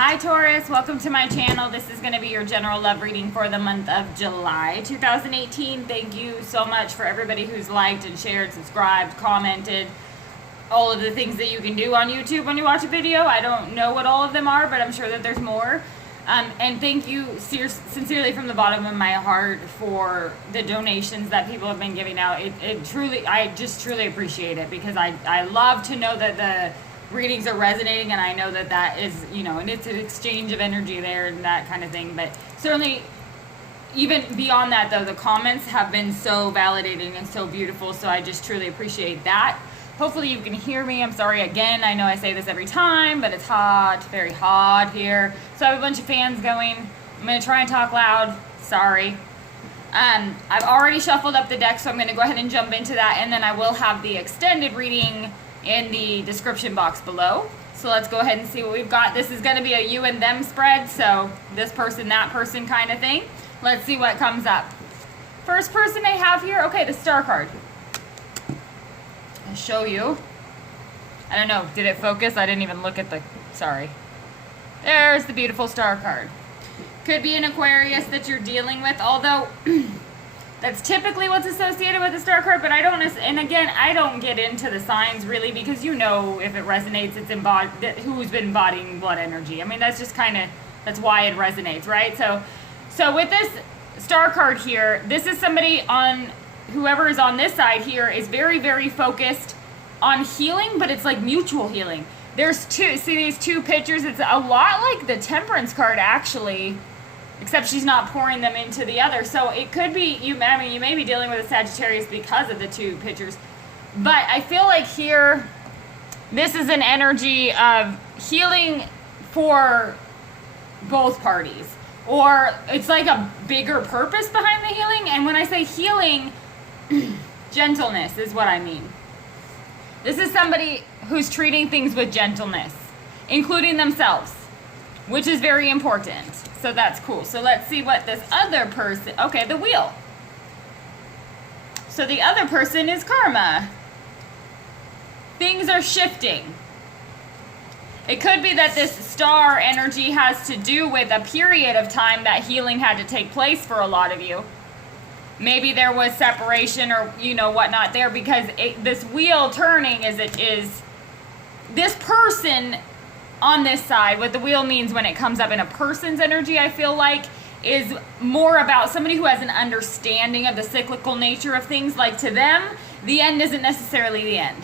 Hi Taurus, welcome to my channel. This is going to be your general love reading for the month of July 2018. Thank you so much for everybody who's liked and shared, subscribed, commented, all of the things that you can do on YouTube when you watch a video. I don't know what all of them are, but I'm sure that there's more. And thank you sincerely from the bottom of my heart for the donations that people have been giving out. I just truly appreciate it, because I love to know that the readings are resonating, and I know that that is, and it's an exchange of energy there and that kind of thing. But certainly, even beyond that though, the comments have been so validating and so beautiful, so I just truly appreciate that. Hopefully you can hear me. I'm sorry again, I know I say this every time, but it's hot, very hot here. So I have a bunch of fans going. I'm going to try and talk loud. Sorry. I've already shuffled up the deck, so I'm going to go ahead and jump into that, and then I will have the extended reading in the description box below. So let's go ahead and see what we've got. This is going to be a you and them spread, so this person, that person kind of thing. Let's see what comes up. First person I have here, okay, the Star card. I'll show you. I don't know, did it focus? I didn't even look at the, sorry. There's the beautiful Star card. Could be an Aquarius that you're dealing with, although that's typically what's associated with the Star card, but I don't, and again, I don't get into the signs really, because if it resonates, it's who's been embodying blood energy. I mean, that's just kind of, that's why it resonates, right? So with this Star card here, this is somebody on, whoever is on this side here is very, very focused on healing, but it's like mutual healing. There's see these two pictures? It's a lot like the Temperance card, actually, except she's not pouring them into the other. So it could be, you may be dealing with a Sagittarius because of the two pictures. But I feel like here, this is an energy of healing for both parties. Or it's like a bigger purpose behind the healing. And when I say healing, gentleness is what I mean. This is somebody who's treating things with gentleness, including themselves, which is very important. So that's cool. So let's see what this other person, okay, the wheel. So the other person is karma. Things are shifting. It could be that this star energy has to do with a period of time that healing had to take place for a lot of you. Maybe there was separation or, whatnot there, because this wheel turning is this person on this side, what the wheel means when it comes up in a person's energy, I feel like, is more about somebody who has an understanding of the cyclical nature of things. Like, to them, the end isn't necessarily the end.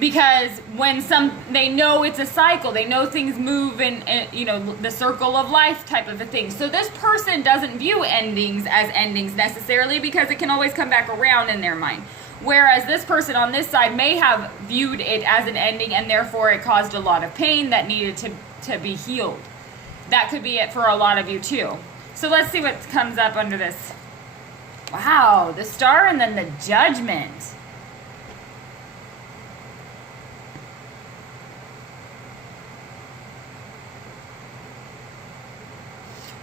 Because when they know it's a cycle, they know things move in, the circle of life type of a thing. So this person doesn't view endings as endings necessarily, because it can always come back around in their mind. Whereas this person on this side may have viewed it as an ending, and therefore it caused a lot of pain that needed to be healed. That could be it for a lot of you too. So let's see what comes up under this. Wow, the Star and then the Judgment.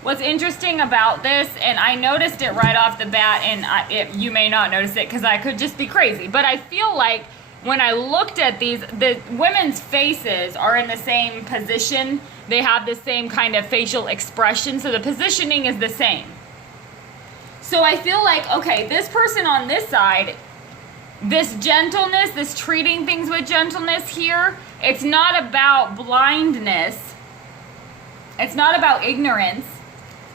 What's interesting about this, and I noticed it right off the bat, and you may not notice it because I could just be crazy, but I feel like when I looked at these, the women's faces are in the same position. They have the same kind of facial expression, so the positioning is the same. So I feel like, okay, this person on this side, this gentleness, this treating things with gentleness here, it's not about blindness. It's not about ignorance.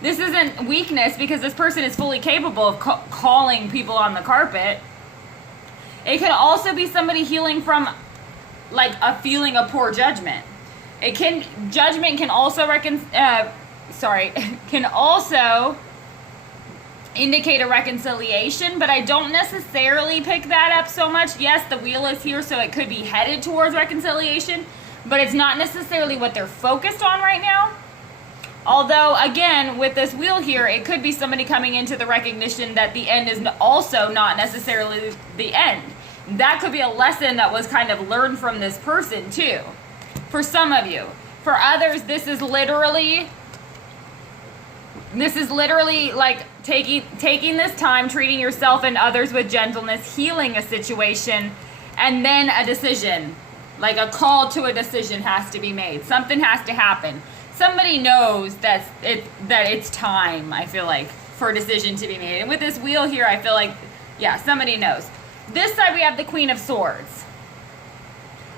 This isn't weakness, because this person is fully capable of calling people on the carpet. It can also be somebody healing from like a feeling of poor judgment. Judgment can also can also indicate a reconciliation, but I don't necessarily pick that up so much. Yes, the wheel is here, so it could be headed towards reconciliation, but it's not necessarily what they're focused on right now. Although, again, with this wheel here, it could be somebody coming into the recognition that the end is also not necessarily the end. That could be a lesson that was kind of learned from this person, too. For some of you. For others, this is literally like taking this time, treating yourself and others with gentleness, healing a situation, and then a decision. Like a call to a decision has to be made. Something has to happen. somebody knows that it's time, I feel like, for a decision to be made. And with this wheel here, I feel like, yeah, somebody knows. This side we have the Queen of Swords.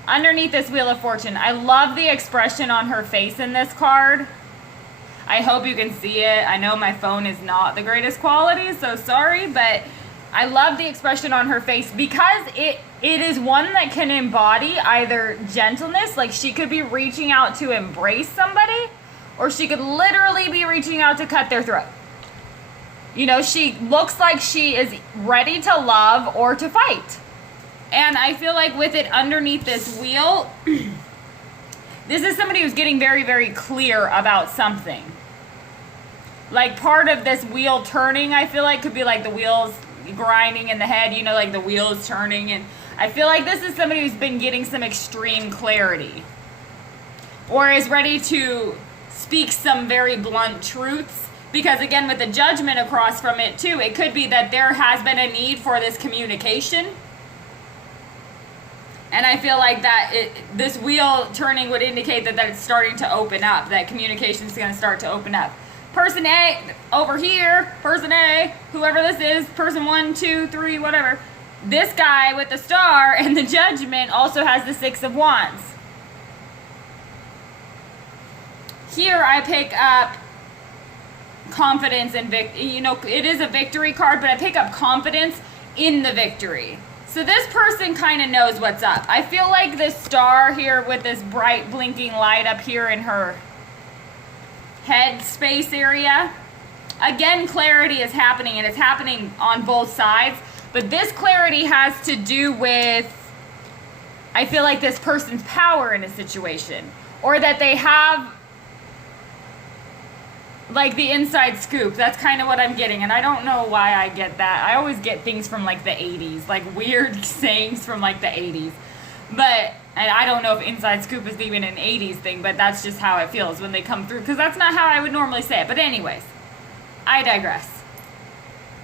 Underneath this Wheel of Fortune, I love the expression on her face in this card. I hope you can see it. I know my phone is not the greatest quality, so sorry, but I love the expression on her face because it is one that can embody either gentleness, like she could be reaching out to embrace somebody, or she could literally be reaching out to cut their throat. You know, she looks like she is ready to love or to fight. And I feel like with it underneath this wheel, this is somebody who's getting very, very clear about something. Like part of this wheel turning, I feel like, could be like the wheels grinding in the head, you know, like the wheels turning. And I feel like this is somebody who's been getting some extreme clarity. Or is ready to speak some very blunt truths. Because again, with the Judgment across from it too, it could be that there has been a need for this communication. And I feel like that this wheel turning would indicate that it's starting to open up. That communication is going to start to open up. Person A, over here, person A, whoever this is, person 1, 2, 3, whatever. This guy with the star and the Judgment also has the Six of Wands. Here I pick up confidence and you know, it is a victory card, but I pick up confidence in the victory. So this person kind of knows what's up. I feel like this star here with this bright blinking light up here in her head space area. Again, clarity is happening, and it's happening on both sides. But this clarity has to do with, I feel like, this person's power in a situation. Or that they have like the inside scoop. That's kind of what I'm getting, and I don't know why I get that. I always get things from like the 80s, like weird sayings from like the 80s. But, and I don't know if inside scoop is even an 80s thing, but that's just how it feels when they come through, because that's not how I would normally say it. But anyways, I digress.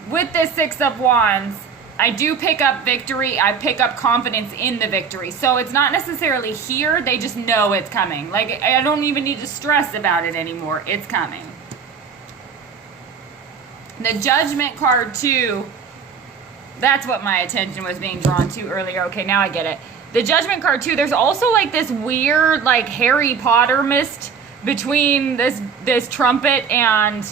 With this Six of Wands, I do pick up victory. I pick up confidence in the victory. So it's not necessarily here. They just know it's coming. Like, I don't even need to stress about it anymore. It's coming. The Judgment card too, that's what my attention was being drawn to earlier. Okay, now I get it. The Judgment card too, there's also like this weird like Harry Potter mist between this trumpet and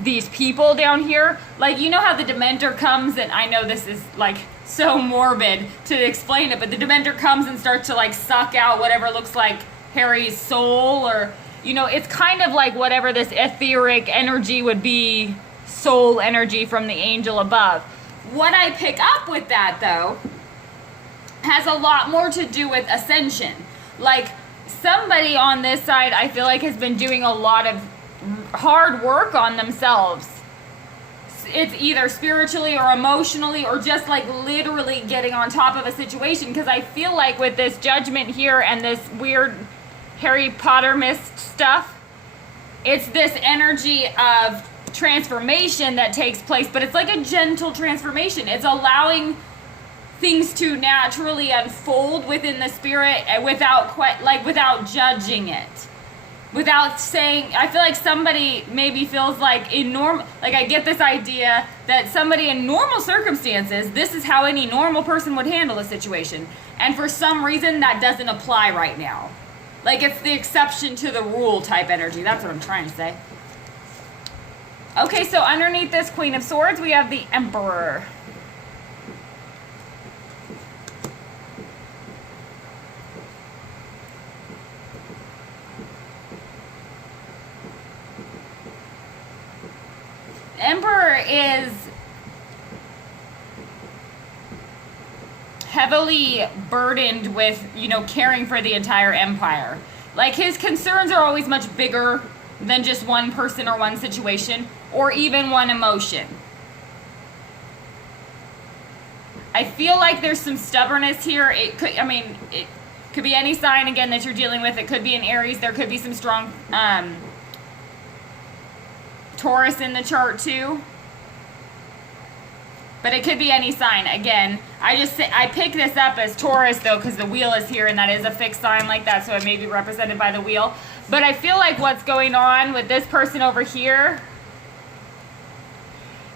these people down here. Like, you know how the Dementor comes, and I know this is like so morbid to explain it, but the Dementor comes and starts to like suck out whatever looks like Harry's soul, or you know, it's kind of like whatever this etheric energy would be, soul energy from the angel above. What I pick up with that, though, has a lot more to do with ascension. Like, somebody on this side, I feel like, has been doing a lot of hard work on themselves. It's either spiritually or emotionally or just like literally getting on top of a situation, because I feel like with this Judgment here and this weird Harry Potter mist stuff, it's this energy of transformation that takes place, but it's like a gentle transformation. It's allowing things to naturally unfold within the spirit without judging it, without saying. I feel like somebody maybe feels like I get this idea that somebody in normal circumstances, this is how any normal person would handle a situation, and for some reason that doesn't apply right now. Like, it's the exception to the rule type energy. That's what I'm trying to say. Okay, so underneath this Queen of Swords, we have the Emperor. Emperor is heavily burdened with, you know, caring for the entire empire. Like, his concerns are always much bigger than just one person or one situation or even one emotion. I feel like there's some stubbornness here. It could be any sign, again, that you're dealing with. It could be an Aries. There could be some strong Taurus in the chart too. But it could be any sign. Again, I pick this up as Taurus, though, because the wheel is here, and that is a fixed sign like that, so it may be represented by the wheel. But I feel like what's going on with this person over here,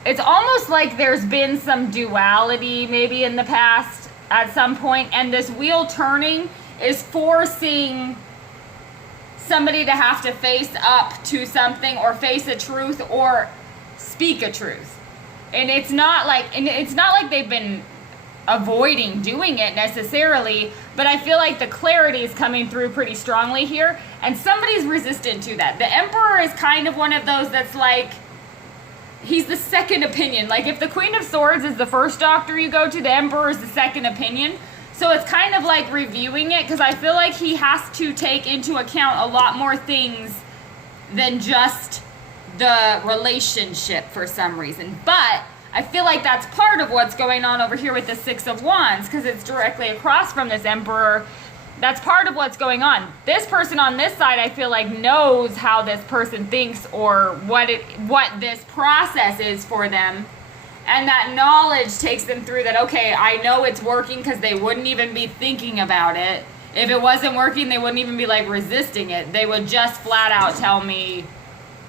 it's almost like there's been some duality maybe in the past at some point, and this wheel turning is forcing somebody to have to face up to something or face a truth or speak a truth. And it's not like they've been avoiding doing it necessarily, but I feel like the clarity is coming through pretty strongly here, and somebody's resistant to that. The Emperor is kind of one of those that's like, he's the second opinion. Like if the Queen of Swords is the first doctor you go to, the Emperor is the second opinion. So it's kind of like reviewing it, because I feel like he has to take into account a lot more things than just the relationship for some reason. But I feel like that's part of what's going on over here with the Six of Wands, because it's directly across from this Emperor. That's part of what's going on. This person on this side, I feel like, knows how this person thinks or what this process is for them. And that knowledge takes them through that, okay, I know it's working, because they wouldn't even be thinking about it. If it wasn't working, they wouldn't even be like resisting it. They would just flat out tell me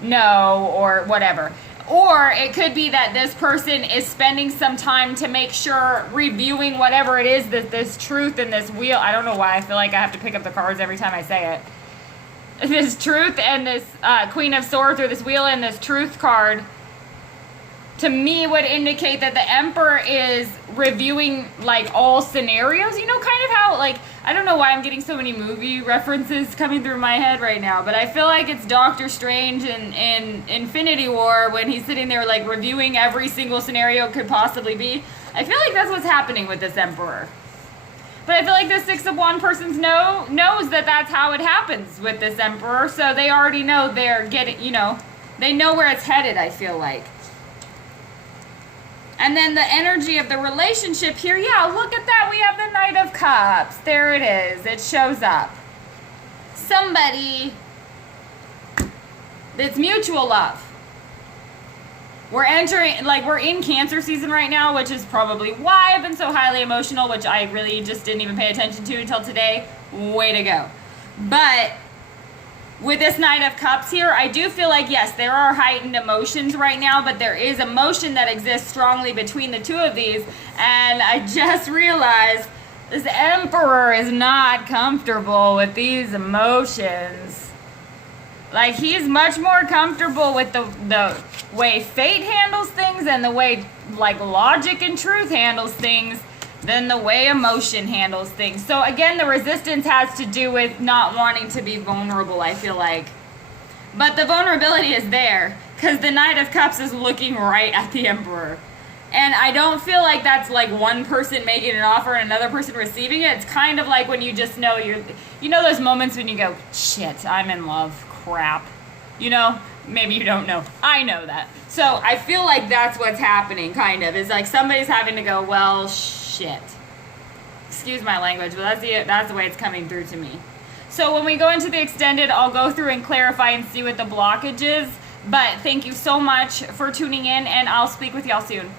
no or whatever. Or it could be that this person is spending some time to make sure, reviewing whatever it is that this truth and this wheel, I don't know why I feel like I have to pick up the cards every time I say it. This truth and this Queen of Swords, or this wheel and this truth card, to me would indicate that the Emperor is reviewing like all scenarios, you know, kind of how, like, I don't know why I'm getting so many movie references coming through my head right now, but I feel like it's Doctor Strange in Infinity War when he's sitting there like reviewing every single scenario it could possibly be. I feel like that's what's happening with this Emperor. But I feel like the Six of Wands person knows that that's how it happens with this Emperor, so they already know they're getting, you know, they know where it's headed, I feel like. And then the energy of the relationship here, yeah, look at that. We have the Knight of Cups. There it is. It shows up. Somebody that's mutual love. We're in Cancer season right now, which is probably why I've been so highly emotional, which I really just didn't even pay attention to until today. Way to go. But with this Knight of Cups here, I do feel like, yes, there are heightened emotions right now, but there is emotion that exists strongly between the two of these. And I just realized this Emperor is not comfortable with these emotions. Like, he's much more comfortable with the way fate handles things and the way, like, logic and truth handles things than the way emotion handles things. So again, the resistance has to do with not wanting to be vulnerable, I feel like. But the vulnerability is there, because the Knight of Cups is looking right at the Emperor. And I don't feel like that's like one person making an offer and another person receiving it. It's kind of like when you just know you know those moments when you go, shit, I'm in love, crap. You know, maybe you don't know. I know that. So I feel like that's what's happening, kind of. Is like somebody's having to go, well, shit. Excuse my language, but that's the way it's coming through to me. So when we go into the extended, I'll go through and clarify and see what the blockage is. But thank you so much for tuning in, and I'll speak with y'all soon.